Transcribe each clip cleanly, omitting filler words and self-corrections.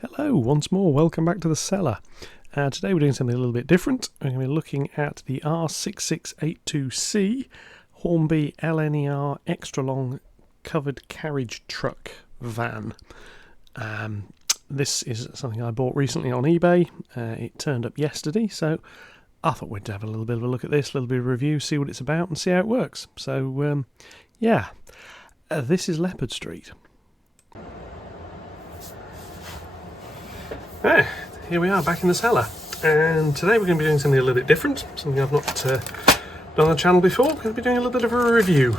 Hello, once more, welcome back to the cellar. Today we're doing something a little bit different. We're going to be looking at the R6682C Hornby LNER extra long covered carriage truck van. This is something I bought recently on eBay. It turned up yesterday, so I thought we'd have a little bit of a look at this, a little bit of a review, see what it's about and see how it works. So, this is Leopard Street. Here we are back in the cellar, and today we're going to be doing something a little bit different, something I've not done on the channel before. We're going to be doing a little bit of a review.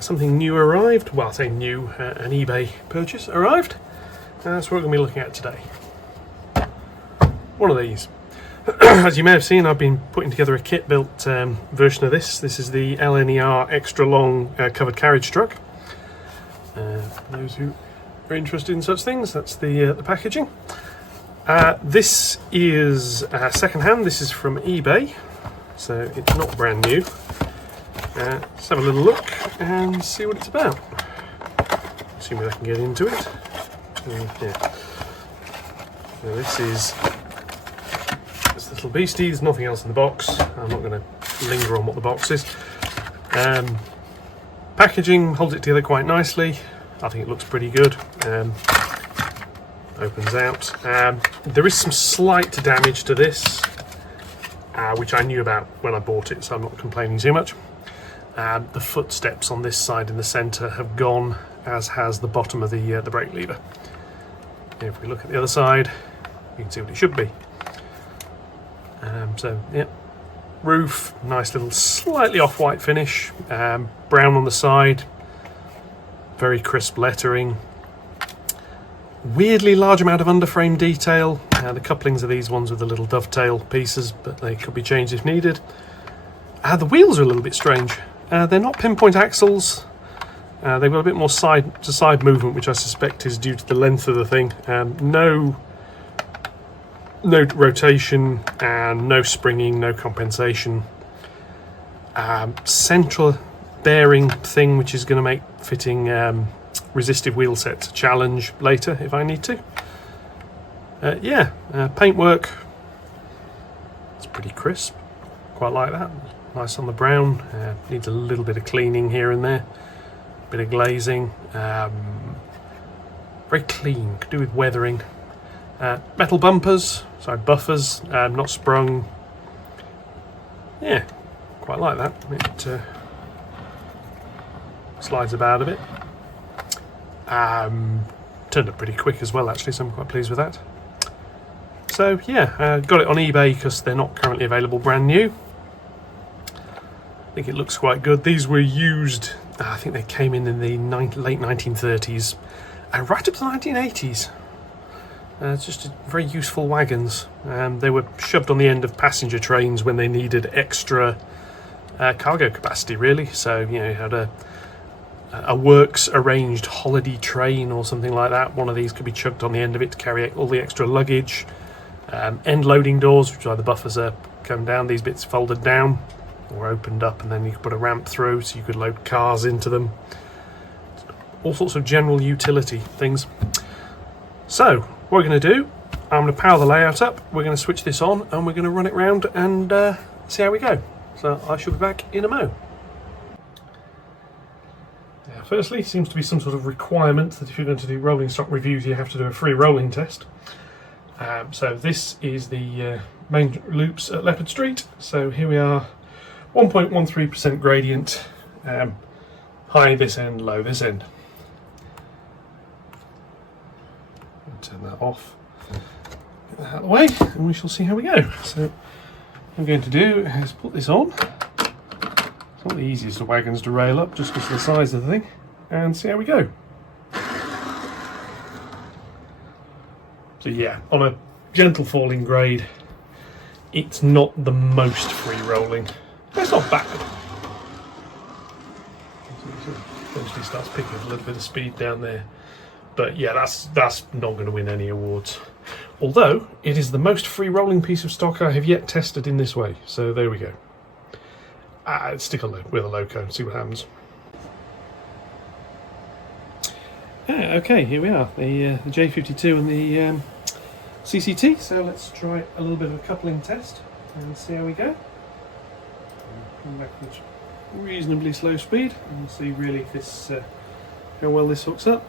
Something new arrived, well, I say new, an eBay purchase arrived. That's what we're going to be looking at today. One of these. As you may have seen, I've been putting together a kit-built version of this. This is the LNER extra long covered carriage truck. For those who are interested in such things, that's the packaging. This is second-hand. This is from eBay, so it's not brand new. Let's have a little look and see what it's about. Assuming I can get into it. Yeah. So this is this little beastie. There's nothing else in the box. I'm not going to linger on what the box is. Packaging holds it together quite nicely. I think it looks pretty good. Opens out. There is some slight damage to this, which I knew about when I bought it, so I'm not complaining too much. The footsteps on this side in the centre have gone, as has the bottom of the brake lever. If we look at the other side, you can see what it should be. Roof, nice little slightly off-white finish, brown on the side, very crisp lettering. Weirdly large amount of underframe detail. The couplings are these ones with the little dovetail pieces, but they could be changed if needed. The wheels are a little bit strange. They're not pinpoint axles. They've got a bit more side-to-side movement, which I suspect is due to the length of the thing. No rotation and no springing, no compensation. Central bearing thing, which is going to make fitting resistive wheel sets a challenge later if I need to. Paintwork. It's pretty crisp. Quite like that. Nice on the brown. Needs a little bit of cleaning here and there. Bit of glazing. Very clean. Could do with weathering. Metal bumpers. Buffers. Not sprung. Yeah, quite like that. It slides about a bit. Turned up pretty quick as well, actually, so I'm quite pleased with that. So yeah, got it on eBay because they're not currently available brand new. I think it looks quite good. These were used, I think they came in the late 1930s, right up to the 1980s. It's just very useful wagons. They were shoved on the end of passenger trains when they needed extra cargo capacity, really. So, you know, you had a works arranged holiday train or something like that. One of these could be chucked on the end of it to carry all the extra luggage. End loading doors, which are the buffers, are come down. These bits folded down or opened up, and then you could put a ramp through so you could load cars into them. All sorts of general utility things. So what we're going to do, I'm going to power the layout up. We're going to switch this on and we're going to run it round and see how we go. So I shall be back in a mo. Firstly, it seems to be some sort of requirement that if you're going to do rolling stock reviews, you have to do a free rolling test. So this is the main loops at Leopard Street. So here we are, 1.13% gradient, high this end, low this end. Turn that off, get that out of the way, and we shall see how we go. So what I'm going to do is put this on. It's not the easiest of wagons to rail up, just because of the size of the thing, and see how we go. So yeah, on a gentle falling grade, it's not the most free rolling, but it's not bad. Eventually starts picking up a little bit of speed down there. But yeah, that's not going to win any awards. Although, it is the most free rolling piece of stock I have yet tested in this way. So there we go. Stick with a loco and see what happens. Okay, here we are, the J52 and the CCT. So let's try a little bit of a coupling test and see how we go. Come back with reasonably slow speed and see really if this, how well this hooks up.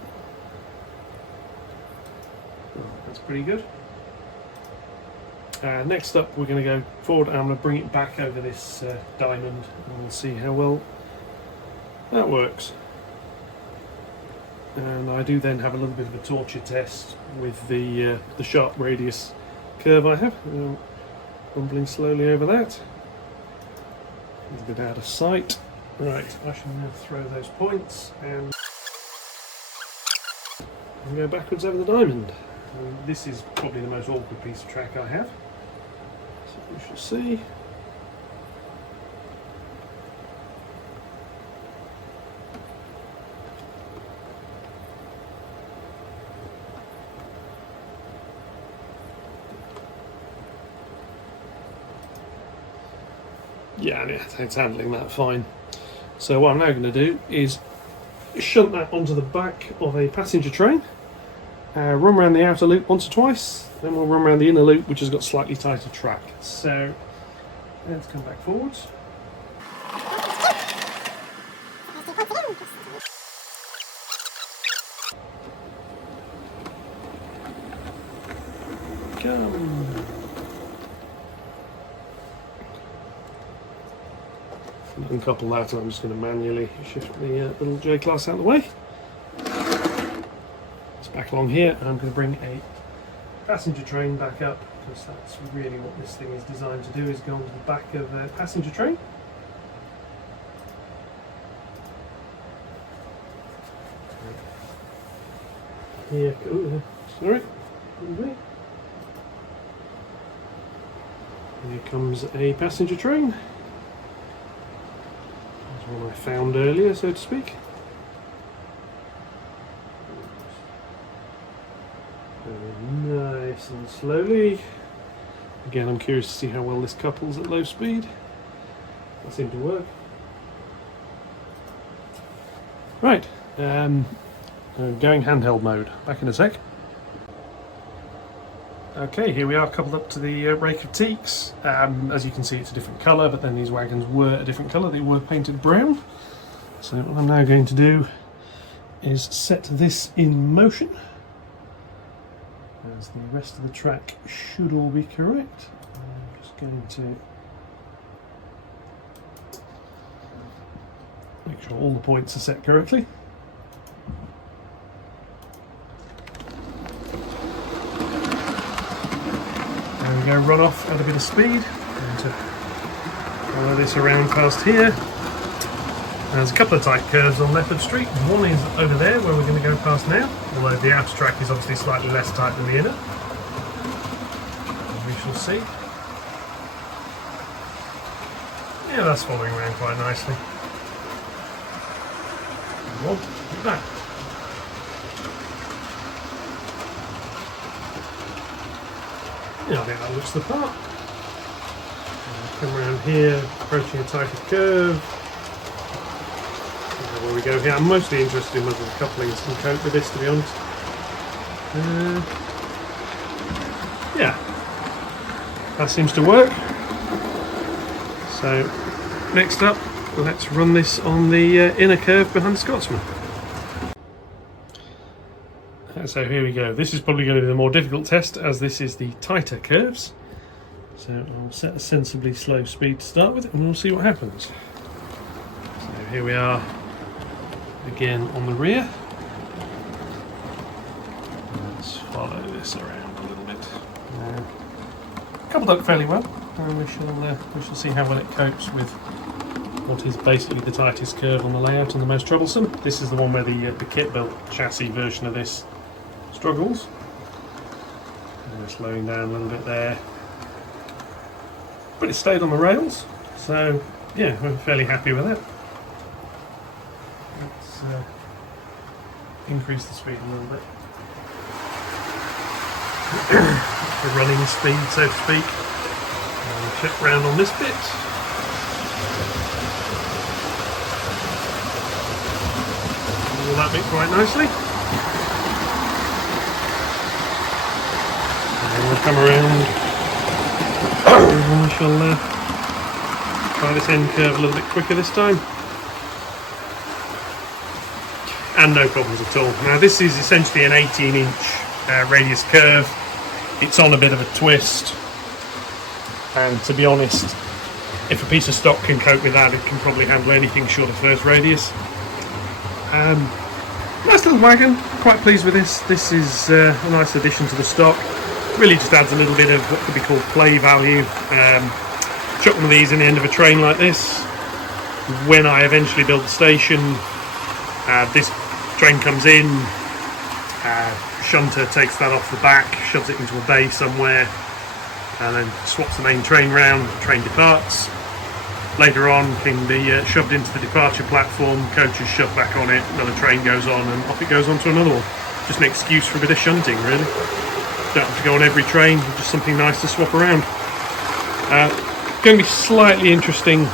Oh, that's pretty good. Next up, we're going to go forward and I'm going to bring it back over this diamond and we'll see how well that works. And I do then have a little bit of a torture test with the sharp radius curve I have. Rumbling slowly over that. A little bit out of sight. Right, I shall now throw those points and go backwards over the diamond. This is probably the most awkward piece of track I have. So we shall see. Yeah, it's handling that fine. So what I'm now going to do is shunt that onto the back of a passenger train, run around the outer loop once or twice, then we'll run around the inner loop which has got slightly tighter track. So let's come back forwards. Come. Uncouple that and I'm just going to manually shift the little J-class out of the way. It's back along here and I'm going to bring a passenger train back up because that's really what this thing is designed to do, is go onto the back of a passenger train. Here, sorry. Here comes a passenger train. One I found earlier, so to speak. Very nice and slowly. Again, I'm curious to see how well this couples at low speed. That seemed to work. Right, going handheld mode. Back in a sec. Okay, here we are coupled up to the rake of teaks. As you can see, it's a different colour, but then these wagons were a different colour. They were painted brown. So what I'm now going to do is set this in motion, as the rest of the track should all be correct. I'm just going to make sure all the points are set correctly. There we go, run off at a bit of speed. Going to follow this around past here. There's a couple of tight curves on Leopard Street. One is over there where we're going to go past now, although the outer track is obviously slightly less tight than the inner. We shall see. Yeah, that's following around quite nicely. Look at that. Yeah, I think that looks the part. Come around here, approaching a tighter curve. Where we go here. I'm mostly interested in whether the couplings can cope with this, to be honest. Yeah, that seems to work. So, next up, let's run this on the inner curve behind the Scotsman. So here we go. This is probably going to be the more difficult test, as this is the tighter curves. So I'll set a sensibly slow speed to start with, and we'll see what happens. So here we are, again on the rear. Let's follow this around a little bit. Coupled up fairly well, and we shall see how well it copes with what is basically the tightest curve on the layout and the most troublesome. This is the one where the kit-built chassis version of this struggles. And we're slowing down a little bit there, but it stayed on the rails, so yeah, we're fairly happy with it. Let's increase the speed a little bit. The running speed, so to speak. And check round on this bit. All that bit quite nicely. come around. I shall try this end curve a little bit quicker this time. And no problems at all. Now this is essentially an 18-inch radius curve. It's on a bit of a twist, and to be honest, if a piece of stock can cope with that, it can probably handle anything short of first radius. Nice little wagon, quite pleased with this. This is a nice addition to the stock. Really just adds a little bit of what could be called play value. Chuck one of these in the end of a train like this. When I eventually build the station, this train comes in, shunter takes that off the back, shoves it into a bay somewhere, and then swaps the main train round. The train departs. Later on can be shoved into the departure platform, coach is shoved back on it, another train goes on, and off it goes on to another one. Just an excuse for a bit of shunting, really. Don't have to go on every train, just something nice to swap around. Going to be slightly interesting,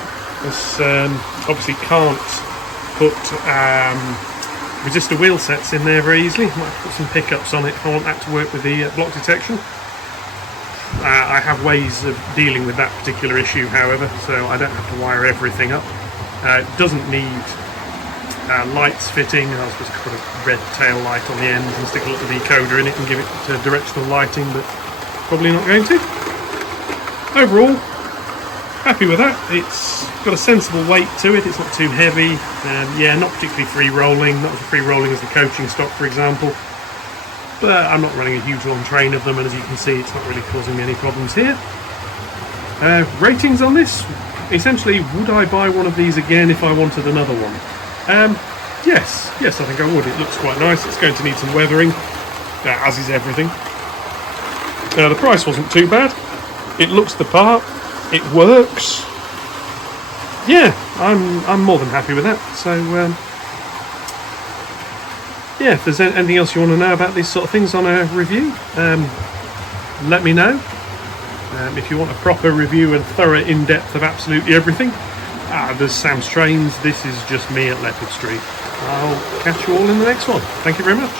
as obviously can't put resistor wheel sets in there very easily. Might put some pickups on it if I want that to work with the block detection. I have ways of dealing with that particular issue, however, so I don't have to wire everything up. It doesn't need lights fitting. I was supposed to put a red tail light on the end and stick a little decoder in it and give it directional lighting, but probably not going to. Overall, happy with that. It's got a sensible weight to it. It's not too heavy. Yeah, not particularly free rolling. Not as free rolling as the coaching stock, for example. But I'm not running a huge long train of them, and as you can see, it's not really causing me any problems here. Ratings on this? Essentially, would I buy one of these again if I wanted another one? Yes, I think I would. It looks quite nice. It's going to need some weathering, as is everything. The price wasn't too bad. It looks the part. It works. Yeah, I'm more than happy with that. So yeah, if there's anything else you want to know about these sort of things on a review, let me know. If you want a proper review and thorough in-depth of absolutely everything, there's Sam's Trains. This is just me at Leopard Street. I'll catch you all in the next one. Thank you very much.